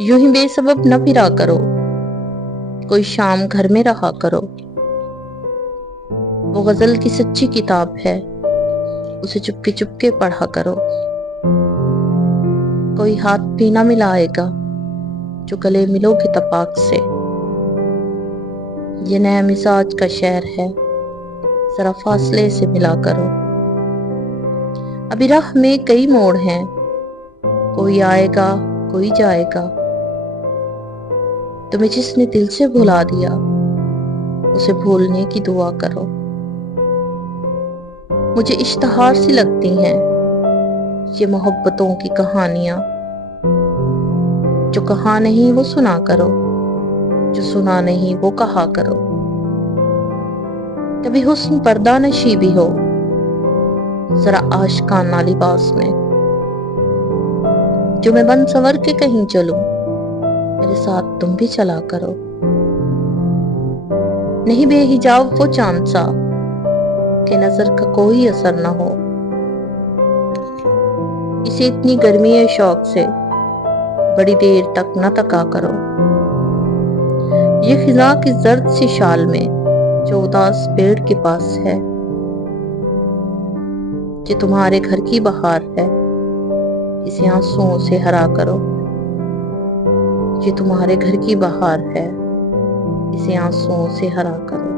यूं ही बेसबब न फिरा करो, कोई शाम घर में रहा करो। वो गजल की सच्ची किताब है, उसे चुपके चुपके पढ़ा करो। कोई हाथ भी न मिलाएगा जो गले मिलोगे तपाक से। ये नया मिजाज का शहर है, जरा फासले से मिला करो। अभी राह में कई मोड़ हैं, कोई आएगा कोई जाएगा। तुम्हें जिसने दिल से भुला दिया, उसे भूलने की दुआ करो। मुझे इश्तहार सी लगती हैं ये मोहब्बतों की कहानियां। जो कहा नहीं वो सुना करो, जो सुना नहीं वो कहा करो। कभी हुस्न पर्दा नशी भी हो, जरा आशिकाना लिबास में। जो मैं बन संवर के कहीं चलूं, मेरे साथ तुम भी चला करो। नहीं बेहिजाब वो चांद सा कि नजर का कोई असर ना हो। इसे इतनी गर्मी है शौक से बड़ी देर तक न तका करो। ये खिजा की जर्द सी शाल में जो उदास पेड़ के पास है, ये तुम्हारे घर की बहार है, इसे आंसुओं से हरा करो। ये तुम्हारे घर की बहार है, इसे आंसुओं से हरा करो।